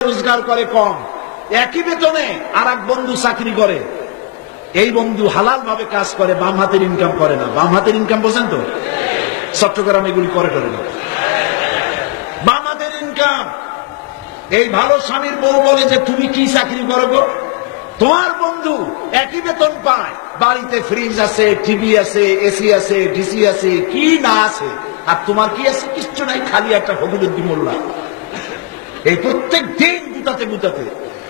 রোজগার করে কম, একই বেতনে আর এক বন্ধু চাকরি করে। এই বন্ধু হালাল ভাবে কাজ করে, বাম হাতের ইনকাম করে না। বাম হাতের ইনকাম বোঝেন তো? চট্টগ্রাম এগুলি করে না। বাম হাতের ইনকাম। এই ভালো স্বামীর বউ বলে যে তুমি কি চাকরি করো গো? তোমার বন্ধু একই বেতন পায়, বাড়িতে ফ্রিজ আছে, টিভি আছে, এসি আছে, ডিসি আছে, কি না আছে, আর তোমার কি আছে? কিচ্ছু নাই, খালি একটা ফকিরুদ্দিন মোল্লা। এই প্রত্যেক দিন গুতাতে গুতাতে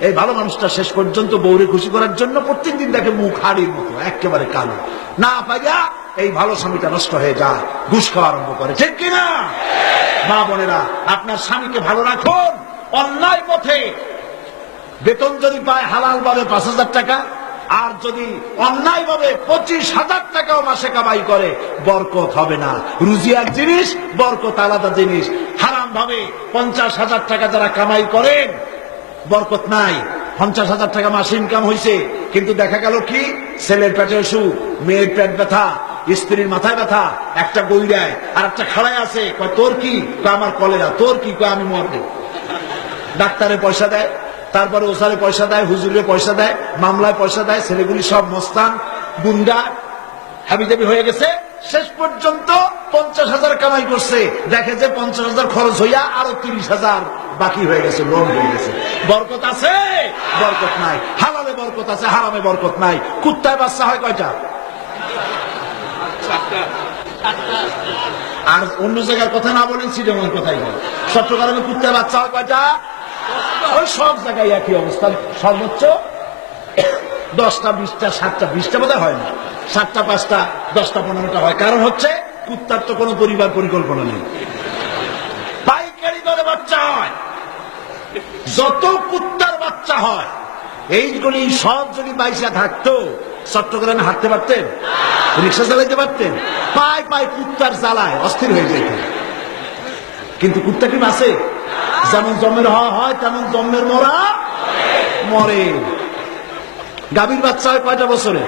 এই ভালো মানুষটা শেষ পর্যন্ত বউরে খুশি করার জন্য প্রত্যেকদিন দেখে মুখ হাড়ির মতো একেবারে কালো, না পাইয়া এই ভালো স্বামীটা নষ্ট হয়ে যায়, ঘুষ খাওয়া আরম্ভ করে। ঠিক কিনা মা বোনেরা? আপনার স্বামীকে ভালো রাখুন। অন্যায় পথে বেতন যদি পায় হালাল ভাবে 5,000 টাকা, আর যদি অন্যায় ভাবে 25,000 টাকাও মাসে কামাই করে, বরকত হবে না। রুজিয়ার জিনিস, বরকত আলাদা জিনিস। হারাম ভাবে 50,000 টাকা যারা কামাই করেন, বরকত নাই। 50,000 টাকা মাসে ইনকাম হয়েছে, কিন্তু দেখা গেল কি ছেলের পেটে অসুখ, মেয়ের পেট ব্যথা, স্ত্রীর মাথায় ব্যথা, একটা গইরায় আর একটা খাড়ায় আছে। কয় তোর কি? কয় আমার কলেরা। তোর কি? কয় আমি মরবো। ডাক্তারে পয়সা দেয়, তারপরে ওসারে পয়সা দেয়, হুজুরে পয়সা দেয়, মামলায় পয়সা দেয়। ছেলেগুলি সব মস্তান, গুন্ডা, হাবিজাবি হয়ে গেছে। শেষ পর্যন্ত 50,000 কামাই করছে, দেখে যে 50,000 খরচ হইয়া আরো 30,000 বাকি হয়ে গেছে, লোন হয়ে গেছে। বরকত আছে? বরকত নাই। হালালে বরকত আছে, হারামে বরকত নাই। কুত্তায় বাচ্চা হয় কয়টা? আর অন্য জায়গার কথা না বলেন, সিডেমের কথাই বলেন। চট্টগ্রামে কুত্তায় বাচ্চা হয় কয়টা? ওই সব জায়গায় একই অবস্থা। সর্বোচ্চ 10টা, 20টা, 7টা, 20টা বোধহয় হয় না, 7টা, 5টা, 10টা, 15টা হয়। কারণ হচ্ছে কুত্তার তো কোনো পরিবার পরিকল্পনা নেই, পাইকারি দরে বাচ্চা হয়। যত কুত্তার বাচ্চা হয়, এইগুলি সব যদি পয়সা থাকতো, চট্টগ্রামে হাঁটতে পারতেন? রিক্সা চালাইতে পারতেন? পায় পায় কুত্তার জ্বালায় অস্থির হয়ে যেত। কিন্তু কুত্তা কি বাঁচে? যেমন জন্মের হওয়া হয়, তেমন জন্মের মরা মরে। গাভীর বাচ্চা হয় কয়টা বছরে?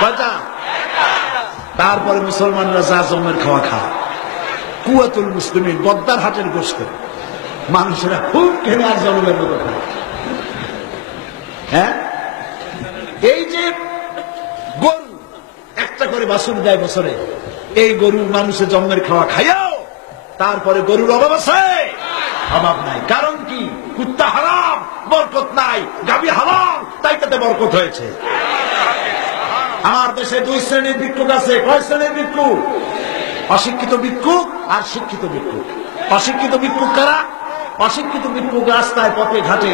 কয়টা? তারপরে মুসলমানরা যা জন্মের খাওয়া খায়। কুয়াতুল মুসলিমিন, বদ্দার হাটের গোশত মানুষেরা খুব খেলে আর জন্মের মতো খায়। হ্যাঁ, এই যে গরু একটা করে বাছুর দেয় বছরে, এই গরু মানুষের জন্মের খাওয়া খাইয়াও তারপরে গরুর অভাব আছে? অভাব নাই। কারণ কি? কুত্তা হারাম, বরকত নাই। গাভী হারাম, তাই তাতে বরকত হয়েছে। আমার দেশে 2 শ্রেণীর ভিক্ষুক আছে। কয় শ্রেণীর ভিক্ষুক? অশিক্ষিত ভিক্ষুক আর শিক্ষিত ভিক্ষুক। অশিক্ষিত ভিক্ষুক কারা? অশিক্ষিত ভিক্ষুক রাস্তায় পথে ঘাটে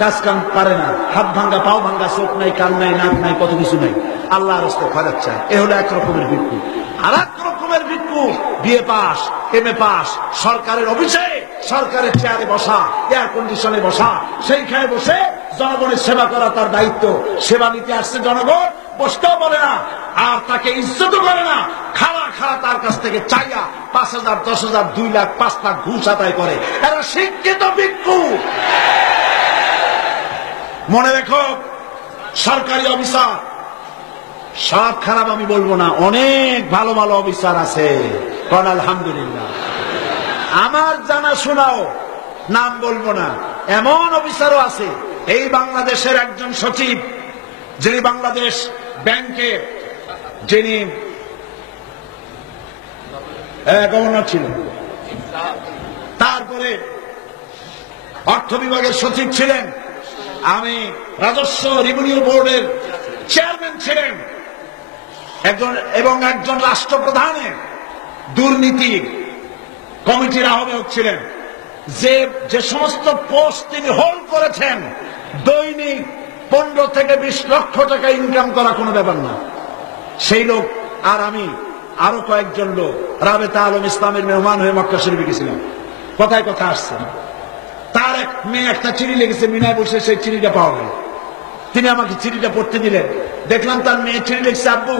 কাজ কাম পারে না, হাত ভাঙ্গা, পাও ভাঙ্গা, চোখ নাই, কান নাই, নাক নাই, কত কিছু নাই, আল্লাহ রাস্তায় খরচ চায়। এ হলো এক রকমের ভিক্ষুক। আর এক রকমের ভিক্ষুক বিএ পাস, এমএ পাস, সরকারের অফিসে, সরকারের চেয়ারে বসা, এয়ার কন্ডিশনে বসা, সেইখানে বসে জনগণের সেবা করা তার দায়িত্ব। সেবা নিতে আসছে জনগণ, বসতেও বলে না, আর তাকে ইজ্জতও করে না। খাড়া খাড়া তার কাছ থেকে চাইয়া 5,000, 10,000, 2 লাখ, 5 লাখ ঘুষ আদায় করে। এরা শিক্ষিত ভিক্ষুক। মনে রেখো, সরকারি অফিসার সব খারাপ আমি বলবো না, অনেক ভালো ভালো অফিসার আছে, কারণ আলহামদুলিল্লাহ আমার জানা শোনাও, নাম বলবো না, এমন অফিসারও আছে। এই বাংলাদেশের একজন সচিব, যিনি বাংলাদেশ ব্যাংকের যিনি গভর্নর ছিলেন, তারপরে অর্থ বিভাগের সচিব ছিলেন, আমি রাজস্ব রেভিনিউ বোর্ডের চেয়ারম্যান ছিলেন, এবং একজন রাষ্ট্রপ্রধানের দুর্নীতি কমিটির আহ্বায়ক ছিলেন। যে সমস্ত পোস্ট তিনি হোল্ড করেছেন, দৈনিক 15 থেকে 20 লক্ষ টাকা ইনকাম করা কোনো ব্যাপার না। সেই লোক আর আমি আরো কয়েকজন লোক রাবেতা আলম ইসলামের মেহমান হয়ে মক্কা শরীফে গেছিলাম। কথায় কথা আসছে, তার এক মেয়ে একটা চিঠি লিখেছে, মিনায় বসে সেই চিঠিটা পাওয়া গেল। তিনি আমাকে চিঠিটা পড়তে দিলেন, দেখলাম তার মেয়ে চিঠি লিখছে, আব্বু,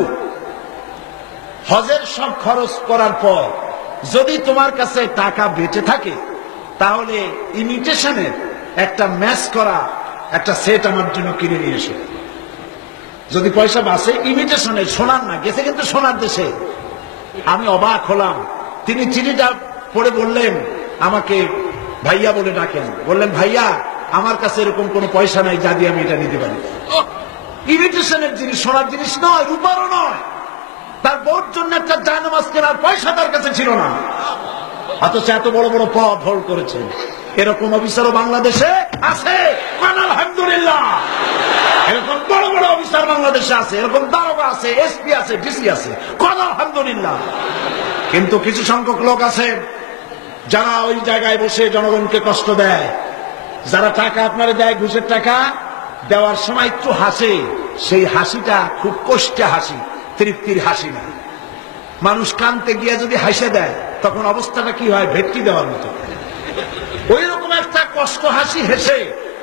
হজের সব খরচ করার পর যদি তোমার কাছে টাকা বেঁচে থাকে, তাহলে ইমিটেশনের একটা ম্যাচ করা একটা সেট আমার জন্য কিনে নিয়ে এসো। যদি পয়সা বাঁচে, ইমিটেশনের, সোনার না, গেছে কিন্তু সোনার দেশে। আমি অবাক হলাম। তিনি চিঠিটা পড়ে বললেন আমাকে, ভাইয়া বলে ডাকেন, বললেন ভাইয়া আমার কাছে এরকম কোনো পয়সা নাই যা দিয়ে আমি এটা নিতে পারি। ইমিটেশনের জিনিস, সোনার জিনিস নয়, রূপারও নয়। তার বোর জন্য একটা জায়নামাজ কেনার পয়সা তার কাছে ছিল না, অথচ এত বড় বড় পদ হোল্ড করেছেন। এরকম অফিসারও বাংলাদেশে আছে, আলহামদুলিল্লাহ। এরকম বড় বড় অফিসার বাংলাদেশে আছে, এরকম দারোগা আছে, এসপি আছে, ডিসি আছে, আলহামদুলিল্লাহ। কিন্তু কিছু সংখ্যক লোক আছে যারা ওই জায়গায় বসে জনগণকে কষ্ট দেয়। যারা টাকা আপনারা দেয়, ঘুষের টাকা দেওয়ার সময় একটু হাসে, সেই হাসিটা খুব কষ্টে হাসি, তৃপ্তির হাসি না। মানুষ কানতে গিয়ে যদি হাসে দেয় তখন অবস্থাটা কি হয়, ভেটকি দেওয়ার মতো। ওই রকম একটা কষ্ট হাসি হেসে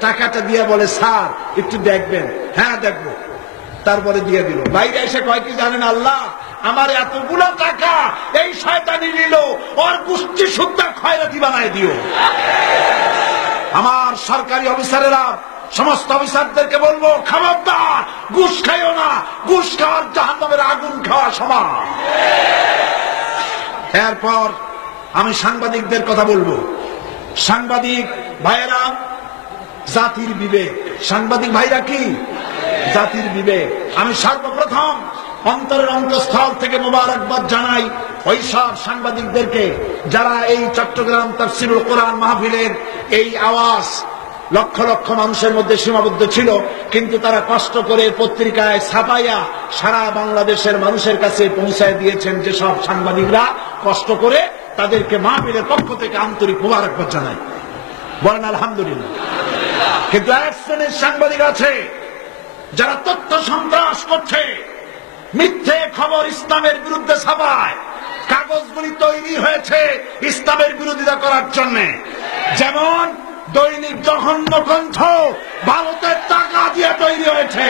টাকাটা দিয়ে বলে স্যার একটু দেখবেন, হ্যাঁ দেখবো, তারপরে দিয়ে দিল। বাইরে এসে কয় কি জানেন, আল্লাহ আমার এতগুলো টাকা এই শয়তানি নিল, ওর গোষ্ঠী সুদ্ধা খয়রাতি বানায় দিও। আমার সরকারি অফিসারেরা সমস্ত অফিসারদেরকে বলবো, খবরদার ঘুষ খাইও না, ঘুষ খাওয়ার জাহান্নামের আগুন খাওয়া সমান। এরপর আমি সাংবাদিকদের কথা বলবো। সাংবাদিক ভাইয়েরা জাতির বিবেক, সাংবাদিক ভাইরা কি জাতির বিবেক। আমি সর্বপ্রথম অন্তরের অন্তঃস্থল থেকে মোবারকবাদ জানাই ওই সব সাংবাদিকদেরকে যারা এই চট্টগ্রাম তাফসীরুল কোরআন মাহফিলের এই আওয়াজ লক্ষ লক্ষ মানুষের মধ্যে সীমাবদ্ধ ছিল, কিন্তু তারা কষ্ট করে পত্রিকায় ছাপাইয়া সারা বাংলাদেশের মানুষের কাছে পৌঁছায় দিয়েছেন। যে সব সাংবাদিকরা কষ্ট করে, তাদেরকে মাহফিলের পক্ষ থেকে আন্তরিক মোবারকবাদ জানাই, বলেন আলহামদুলিল্লাহ। কিন্তু এক শ্রেণীর সাংবাদিক আছে যারা তথ্য সন্ত্রাস করছে, মিথ্যে খবর ইসলামের বিরুদ্ধে ছাপায়। কাগজগুলি তৈরি হয়েছে ইসলামের বিরোধিতা করার জন্য। যেমন দৈনিক জঘন্য কণ্ঠ ভারতের টাকা দিয়ে তৈরি হয়েছে,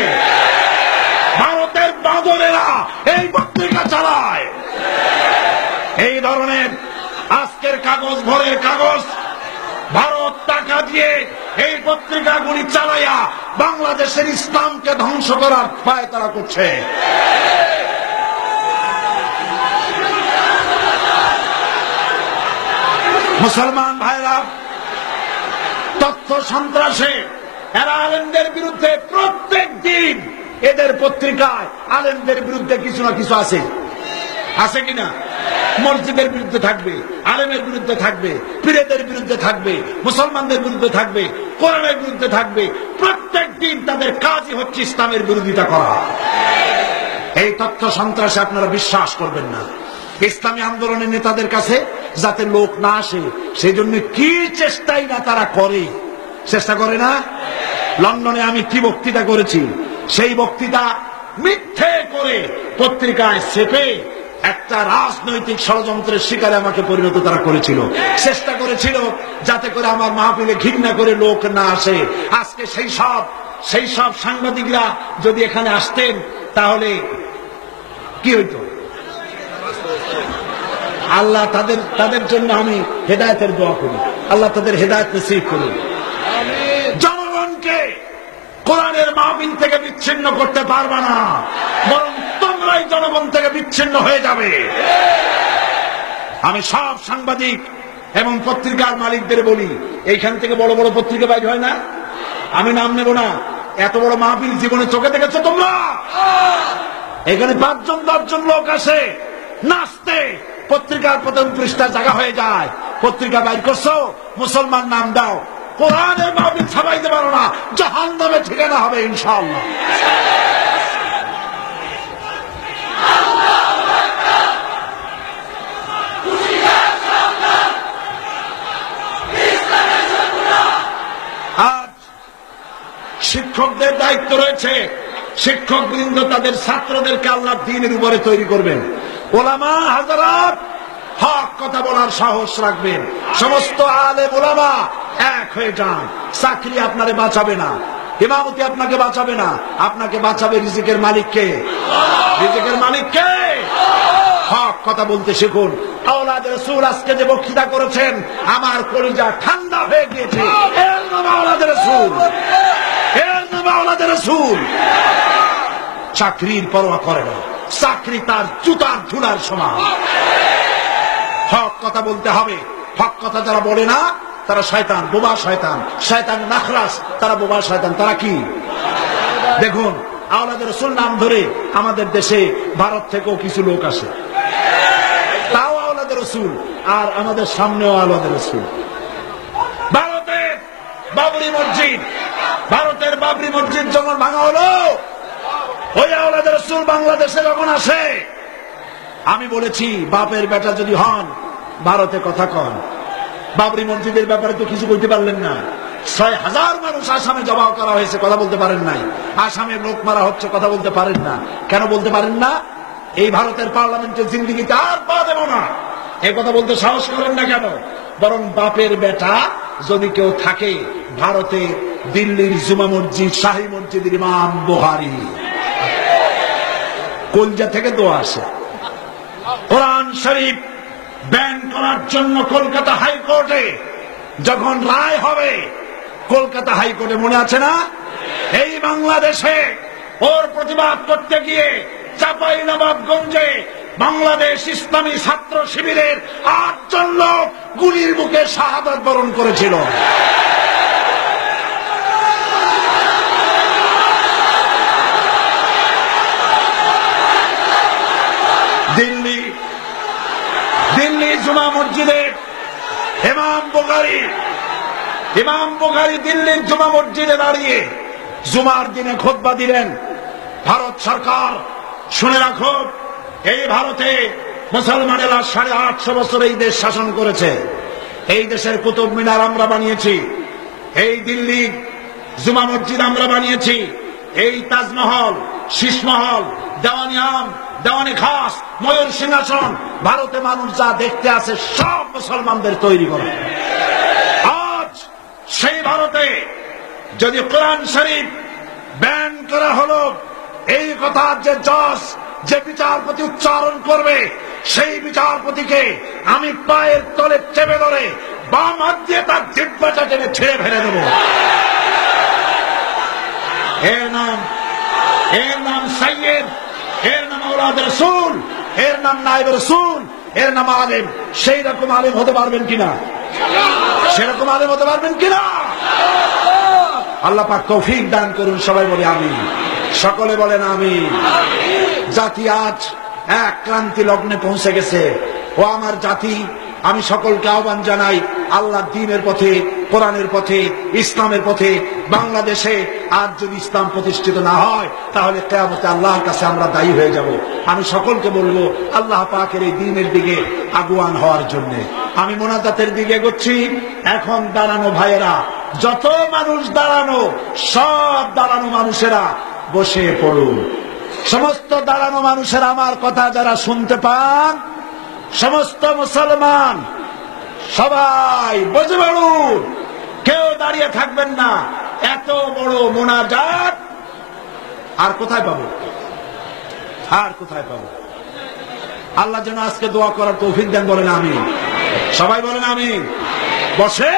ভারতের বাঁদরেরা এই পত্রিকা চালায়। এই ধরনের আজকের কাগজ, ভোরের কাগজ, ভারত টাকা দিয়ে এই পত্রিকাগুলি চালাইয়া বাংলাদেশের ইসলামকে ধ্বংস করার পায়তারা করছে। মুসলমান ভাইরা, তথ্য সন্ত্রাসে এরা আলেমদের বিরুদ্ধে প্রত্যেক দিন এদের পত্রিকায় আলেমদের বিরুদ্ধে কিছু না কিছু আছে, আছে কিনা? মসজিদের বিরুদ্ধে থাকবে, আলেমের বিরুদ্ধে থাকবে, পীরেদের বিরুদ্ধে থাকবে, মুসলমানদের বিরুদ্ধে থাকবে, কোরআনের বিরুদ্ধে থাকবে। প্রত্যেক দিন তাদের কাজই হচ্ছে ইসলামের বিরোধিতা করা। এই তথ্য সন্ত্রাসে আপনারা বিশ্বাস করবেন না। ইসলামী আন্দোলনের নেতাদের কাছে যাতে লোক না আসে, সেই জন্য কি চেষ্টাই না তারা করে, চেষ্টা করে না। লন্ডনে আমি কি বক্তৃতা করেছি, সেই বক্তৃতা মিথ্যে করে পত্রিকায় ছেপে একটা রাজনৈতিক ষড়যন্ত্রের শিকারে আমাকে পরিণত তারা করেছিল। চেষ্টা করেছিল যাতে করে আমার মাহফিলে ঘৃণা করে লোক না আসে। আজকে সেই সব সাংবাদিকরা যদি এখানে আসতেন তাহলে কি হইতো? আল্লাহ তাদের জন্য আমি হেদায়েতের দোয়া করি, আল্লাহ তাদের হেদায়েত নসিব করুন। জনগণকে কোরআনের মাহফিল থেকে বিচ্ছিন্ন করতে পারবে না, বরং তোমরাই জনগণ থেকে বিচ্ছিন্ন হয়ে যাবে। আমি সব সাংবাদিক এবং পত্রিকার মালিকদের বলি, এইখান থেকে বড় বড় পত্রিকা বাইর হয় না, আমি নাম নেব না, এত বড় মাহফিল জীবনে চোখে দেখেছো তোমরা? এখানে 5 জন 10 জন লোক আসে নাচতে, পত্রিকার প্রথম পৃষ্ঠা জায়গা হয়ে যায়। পত্রিকা বাইর করছো, মুসলমান নাম দাও, কোরআনের মাহফিল ছাপাইতে পারো না, জাহান্নামে ঠিকানা হবে ইনশাআল্লাহ। আজ শিক্ষকদের দায়িত্ব রয়েছে, শিক্ষক বৃন্দ তাদের ছাত্রদেরকে আল্লাহর দ্বীনের উপরে তৈরি করবেন। ওলামা হাজারাত হক কথা বলার সাহস রাখবেন। সমস্ত আলেম ওলামা এক হয়ে যান। চাকরি আপনারে বাঁচাবে না, ইমামতি আপনাকে বাঁচাবে না, আপনাকে বাঁচাবে রিজিকের মালিককে। রিজিকের মালিককে হক কথা বলতে শিখুন। আওলাদ রাসূল আজকে যে বক্তৃতা করেছেন, আমার কলিজা ঠান্ডা হয়ে গিয়েছে। এর নাম আওলাদ রাসূল, এর নাম আওলাদ রাসূল। চাকরির পরোয়া করে না, চাকরি তার জুতার ধুলার সমান। হক কথা বলতে হবে। হক কথা যারা বলে না তারা শয়তান, বোবা শয়তান, শয়তান নাখরাস, তারা বোবা শয়তান। তারা কি? দেখুন, আওলাদ রাসূল নাম ধরে আমাদের দেশে ভারত থেকেও কিছু লোক আসে, তাও আওলাদ রাসূল, আর আমাদের সামনেও আওলাদ রাসূল। ভারতের বাবরি মসজিদ, ভারতের বাবরি মসজিদ যখন ভাঙা হলো, ওই আওলাদ রাসূল বাংলাদেশে যখন আসে, আমি বলেছি বাপের বেটা যদি হন ভারতে কথা কন। বাবরি মসজিদের ব্যাপারে তো কিছু বলতে পারলেন না। ৬,০০০ মানুষ আসামে জবাহ করা হয়েছে, কথা বলতে পারেন নাই। আসামে লোক মারা হচ্ছে, কথা বলতে পারেন না। কেন বলতে পারেন না? এই ভারতের পার্লামেন্টের জিন্দিগিতে আর পা দেব না, এই কথা বলতে সাহস করেন না কেন? বরং বাপের বেটা যদি কেউ থাকে ভারতে, দিল্লির জুমা মসজিদ, শাহী মসজিদের ইমাম বুখারী, কলজা থেকে দোয়া আসে। কোরআন শরীফ ব্যান করার জন্য কলকাতা হাইকোর্টে যখন রায় হবে, কলকাতা হাইকোর্টে মনে আছে না, এই বাংলাদেশে ওর প্রতিবাদ করতে গিয়ে চাঁপাইনবাবগঞ্জে বাংলাদেশ ইসলামী ছাত্র শিবিরের ৮ জন লোক গুলির মুখে শাহাদাত বরণ করেছিল। দিল্লি জুমা মসজিদে ইমাম বুখারী দিল্লির জুমা মসজিদে দাঁড়িয়ে জুমার দিনে খুতবা দিলেন। ভারত সরকার শুনে রাখো, এই ভারতে মুসলমানেরা ৮৫০ বছর এই দেশ শাসন করেছে। এই দেশের কুতুব মিনার আমরা বানিয়েছি, এই দিল্লি জুমা মসজিদ আমরা বানিয়েছি, এই তাজমহল, শীষমহল, দেওয়ানি আম, দেওয়ানি খাস, ময়ূর সিংহাসন, ভারতে মানুষ যা দেখতে আছে সব মুসলমানদের তৈরি করা। আজ সেই ভারতে যদি কোরআন শরীফ ব্যান করা হলো, এই কথা যে জজ, যে বিচারপতি উচ্চারণ করবে, সেই বিচারপতিকে আমি পায়ের তলে চেপে ধরে বাম হাত দিয়ে তার জিহ্বাটা টেনে ছেড়ে ফেলে দেব। এর নাম সাইয়েদ, এর নাম আওলাদ রাসূল, এর নাম নায়েব রাসূল, এর নাম আলেম। সেই রকম আলেম হতে পারবেন কিনা? সেরকম আলেম হতে পারবেন কিনা? আল্লাহ পাক তৌফিক দান করুন। সবাই বলে আমিন, সকলে বলেন আমিন। জাতি আজ এক ক্রান্তি লগ্নে পৌঁছে গেছে। ও আমার জাতি, আমি সকলকে আহ্বান জানাই আল্লাহর দ্বীনের পথে, কোরআনের পথে, ইসলামের পথে। বাংলাদেশে আজ যদি ইসলাম প্রতিষ্ঠিত না হয়, তাহলে কিয়ামতে আল্লাহর কাছে আমরা দায়ী হয়ে যাব। আমি সকলকে বলবো আল্লাহ পাকের এই দ্বীনের দিকে আগুয়ান হওয়ার জন্য। আমি মোনাজাতের দিকে এগোচ্ছি। এখন দাঁড়ানো ভাইয়েরা, যত মানুষ দাঁড়ানো, সব দাঁড়ানো মানুষেরা বসে পড়ুন। সমস্ত দাঁড়ানো মানুষেরা আমার কথা যারা শুনতে পান, সমস্ত মুসলমান সবাই বসে পড়ুন, কেউ দাঁড়িয়ে থাকবেন না। এত বড় মোনাজাত আর কোথায় পাবো? আর কোথায় পাবো? আল্লাহ যেন আজকে দোয়া করার তৌফিক দেন, বলেন আমিন। সবাই বলেন আমিন। বসে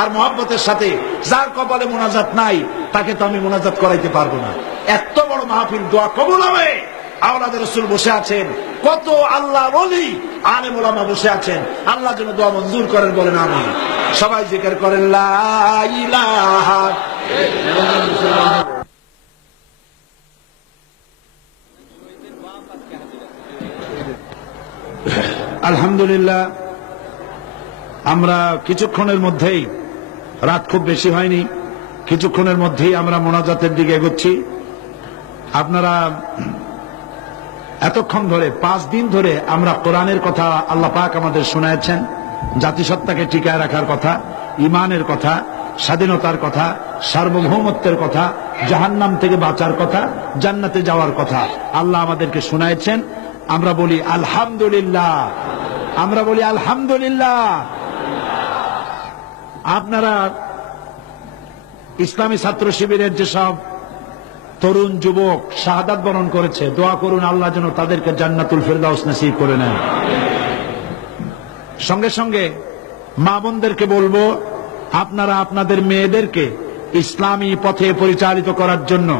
আর মহব্বতের সাথে, যার কপালে মোনাজাত নাই তাকে তো আমি মোনাজাত করাইতে পারবো না। এত বড় মাহফিল, দোয়া কবুল হবে। আওলাদ রাসূল বসে আছেন, কত আল্লাহ ওলি আলেম ওলামা বসে আছেন। আল্লাহ যেন দোয়া মঞ্জুর করেন, বলেন আমিন। সবাই জিকির করেন লা ইলাহা ইল্লাল্লাহ। আলহামদুলিল্লাহ, আমরা কিছুক্ষণের মধ্যেই, রাত খুব বেশি হয়নি, কিছুক্ষণের মধ্যেই আমরা মোনাজাতের দিকে এগোচ্ছি। আপনারা এতক্ষণ ধরে 5 দিন ধরে আমরা কোরআনের কথা আল্লাহ পাক আমাদের শোনাচ্ছেন, জাতিসত্তাকে টিকায় রাখার কথা, ইমানের কথা, স্বাধীনতার কথা, সার্বভৌমত্বের কথা, জাহান্নাম থেকে বাঁচার কথা, জান্নাতে যাওয়ার কথা আল্লাহ আমাদেরকে শোনাচ্ছেন। আমরা বলি আলহামদুলিল্লাহ, আমরা বলি আলহামদুলিল্লাহ। আপনারা ইসলামী ছাত্র শিবিরের যেসব তরুণ যুবক শাহাদাত বরণ করেছে, দোয়া করুন আল্লাহ যেন তাদেরকে জান্নাতুল ফেরদাউস নসিব করে নেন। সঙ্গে সঙ্গে মা বোনদেরকে বলবো, আপনারা আপনাদের মেয়েদেরকে ইসলামী পথে পরিচালিত করার জন্য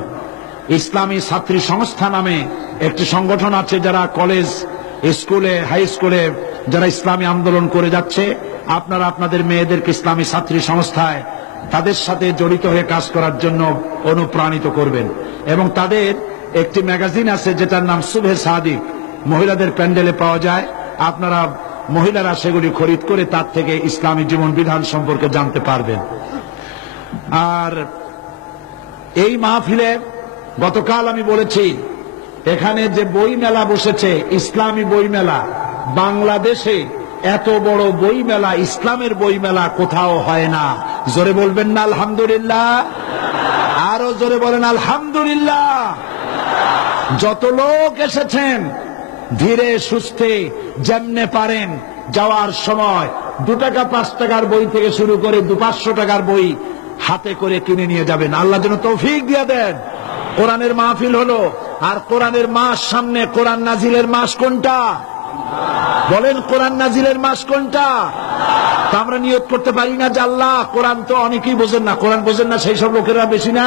ইসলামী ছাত্রী সংস্থা নামে একটি সংগঠন আছে, যারা কলেজ, স্কুলে, হাই স্কুলে যারা ইসলামী আন্দোলন করে যাচ্ছে, আপনারা আপনাদের মেয়েদেরকে ইসলামী ছাত্রী সংস্থায় তাদের সাথে জড়িত হয়ে কাজ করার জন্য অনুপ্রাণিত করবেন। এবং তাদের একটি ম্যাগাজিন আছে যেটার নাম সুবহে সাদিক, মহিলাদের প্যান্ডেলে পাওয়া যায়। আপনারা মহিলারা সেগুলি খরিদ করে তার থেকে ইসলামী জীবন বিধান সম্পর্কে জানতে পারবেন। আর এই মাহফিলে গতকাল আমি বলেছি, এখানে যে বই মেলা বসেছে, ইসলামী বই মেলা, বাংলাদেশে এত বড় বই মেলা, ইসলামের বই মেলা কোথাও হয় না। জোরে বলবেন না আলহামদুলিল্লাহ? আরো জোরে বলেন আলহামদুলিল্লাহ। যত লোক এসেছেন ধীরে সুস্থে যেমনে পারেন যাওয়ার সময় 2 টাকা 5 টাকার বই থেকে শুরু করে 200-500 টাকার বই হাতে করে কিনে নিয়ে যাবেন। আল্লাহ যেন তৌফিক দিয়ে দেন। কোরআনের মাহফিল হলো, আর কোরআনের মাস সামনে। কোরআন নাজিলের মাস কোনটা? বলেন, কোরআন নাজিলের মাস কোনটা? তা আমরা নিয়ত করতে পারি না যে আল্লাহ, কোরআন তো অনেকেই বোঝেন না, কোরআন বোঝেন না সেই সব লোকেরা বেশি না?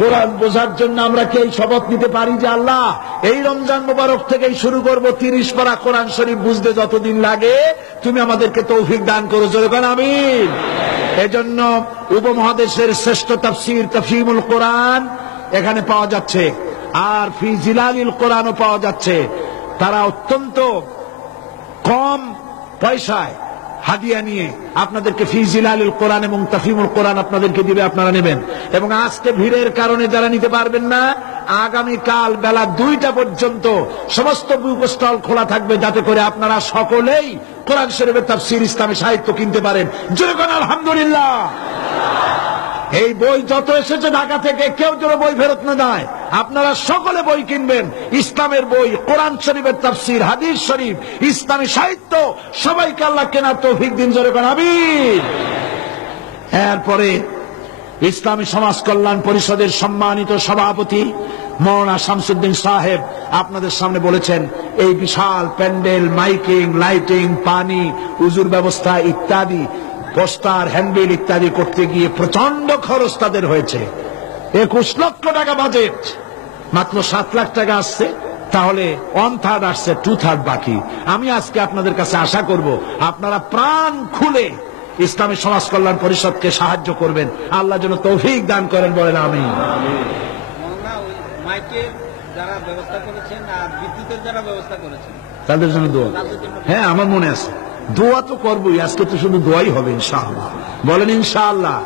কোরআন বোঝার জন্য আমরা কি এই শপথ নিতে পারি যে আল্লাহ, এই রমজান মোবারক থেকেই শুরু করব 30 পারা কোরআন শরীফ বুঝতে যতদিন লাগে তুমি আমাদেরকে তৌফিক দান করো। জোরে বলেন আমিন। এজন্য উপমহাদেশের শ্রেষ্ঠ তাফসীর তাফহিমুল কোরআন এখানে পাওয়া যাচ্ছে, আর ফি জিলালিল কোরআনও পাওয়া যাচ্ছে। তারা অত্যন্ত কম পয়সায় হাদিয়া নিয়ে আপনাদেরকে ফি জিলালিল কোরআন এবং তাফহিমুল কোরআন আপনাদেরকে দিবে, আপনারা নেবেন। এবং আজকে ভিড়ের কারণে যারা নিতে পারবেন না, আগামীকাল বেলা 2টা পর্যন্ত সমস্ত বুক স্টল খোলা থাকবে, যাতে করে আপনারা সকলেই কোরআন শরীফের তাফসীর, ইসলামী সাহিত্য কিনতে পারেন। জোরে বলেন আলহামদুলিল্লাহ। এই বই যত এসেছে ঢাকা থেকে, কেউ যেন বই ফেরত না দেয়। আপনারা সকলে বই কিনবেন, ইসলামের বই, কোরআন শরীফের তাফসীর, হাদিস শরীফ, ইসলামী সাহিত্য, সবাইকে আল্লাহ কেনার তৌফিক দিন। জোরে বলেন আমিন। এরপরে ইসলামী সমাজ কল্যাণ পরিষদের সম্মানিত সভাপতি মৌলানা শামসুদ্দিন সাহেব আপনাদের সামনে বলেছেন, এই বিশাল প্যান্ডেল, মাইকিং, লাইটিং, পানি, উজুর ব্যবস্থা ইত্যাদি, পোস্টার, হ্যান্ডবিল ইত্যাদি করতে গিয়ে প্রচন্ড খরচ তাদের হয়েছে। 21 লক্ষ টাকা বাজেট, মাত্র 7 লাখ টাকা আসছে। তাহলে 1/3 আসছে, 2/3 বাকি। আমি আজকে আপনাদের কাছে আশা করব আপনারা প্রাণ খুলে ইসলামী সমাজ কল্যাণ পরিষদকে সাহায্য করবেন। আল্লাহ যেন তৌফিক দান করেন, বলেন আমিন। যারা ব্যবস্থা করেছেন আর বিদ্যুতের যারা ব্যবস্থা করেছেন তাদের জন্য দোয়া। হ্যাঁ, আমার মনে আছে, দোয়া তো করবোই, আজকে তো শুধু দোয়াই হবে ইনশাআল্লাহ। বলেন ইনশাআল্লাহ।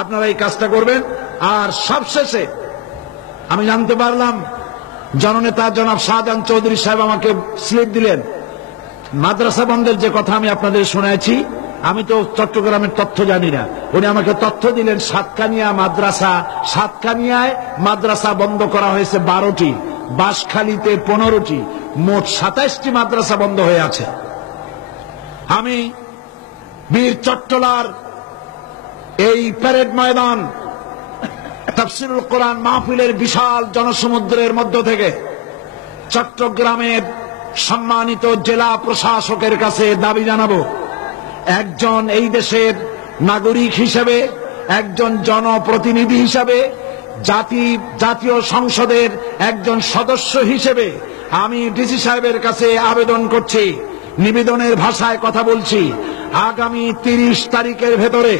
আপনারা এই কাজটা করবেন। আর সবশেষে আমি জানতে পারলাম জননেতা জনাব শাহজাহান চৌধুরী সাহেব আমাকে স্লিপ দিলেন। মাদ্রাসা বন্ধের যে কথা আমি আপনাদের শুনেছি, আমি তো চট্টগ্রামের তথ্য জানি না, উনি আমাকে তথ্য দিলেন সাতকানিয়া মাদ্রাসা, সাতকানিয়ায় মাদ্রাসা বন্ধ করা হয়েছে 12টি, বাঁশখালীতে 15টি, মোট 27টি মাদ্রাসা বন্ধ হয়ে আছে। আমি বীর চট্টলার এই প্যারেড ময়দান তাফসীরুল কোরআন মাহফিলের বিশাল জনসমুদ্রের মধ্য থেকে চট্টগ্রামের সম্মানিত জেলা প্রশাসকের কাছে দাবি জানাবো, একজন এই দেশের নাগরিক হিসেবে, একজন জনপ্রতিনিধি হিসেবে, জাতীয় সংসদের একজন সদস্য হিসেবে আমি ডিসি সাহেবের কাছে আবেদন করছি, নিবেদনের ভাষায় কথা বলছি, আগামী 30 তারিখের ভেতরে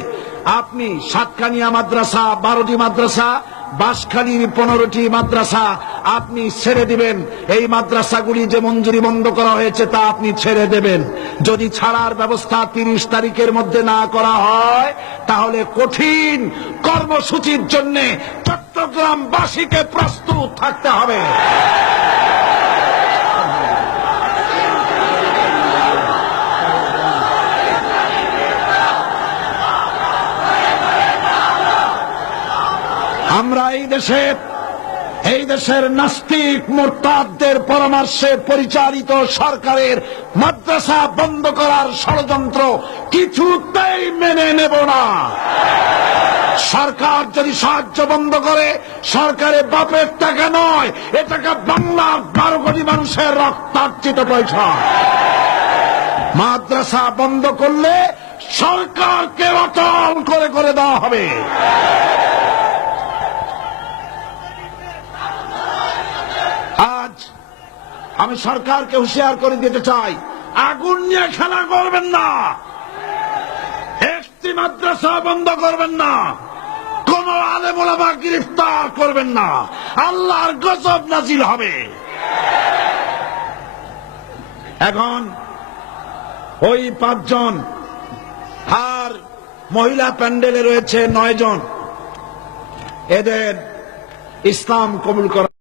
আপনি সাতকানিয়া মাদ্রাসা 12টি মাদ্রাসা, বাঁশখালীর 15টি মাদ্রাসা আপনি ছেড়ে দিবেন। এই মাদ্রাসাগুলি যে মঞ্জুরি বন্ধ করা হয়েছে তা আপনি ছেড়ে দেবেন। যদি ছাড়ার ব্যবস্থা 30 তারিখের মধ্যে না করা হয়, তাহলে কঠিন কর্মসূচির জন্য চট্টগ্রামবাসীকে প্রস্তুত থাকতে হবে। আমরা এই দেশের নাস্তিক মুরতাদদের পরামর্শে পরিচালিত সরকারের মাদ্রাসা বন্ধ করার ষড়যন্ত্র কিছুতেই মেনে নেব না। সরকার যদি সাহায্য বন্ধ করে, সরকারের বাপের টাকা নয়, এ টাকা বাংলার 12 কোটি মানুষের রক্তার্জিত পয়সা। মাদ্রাসা বন্ধ করলে সরকারকে অটল করে দেওয়া হবে। আজ আমি সরকারকে হুঁশিয়ার করে দিতে চাই, আগুন নিয়ে খেলা করবেন না, একটি মাদ্রাসা বন্ধ করবেন না, কোন আলেম ওলামা গ্রেফতার করবেন না, আল্লাহর গজব নাজিল হবে। এখন ওই 5 জন আর মহিলা প্যান্ডেলে রয়েছে 9 জন, এদের ইসলাম কবুল করা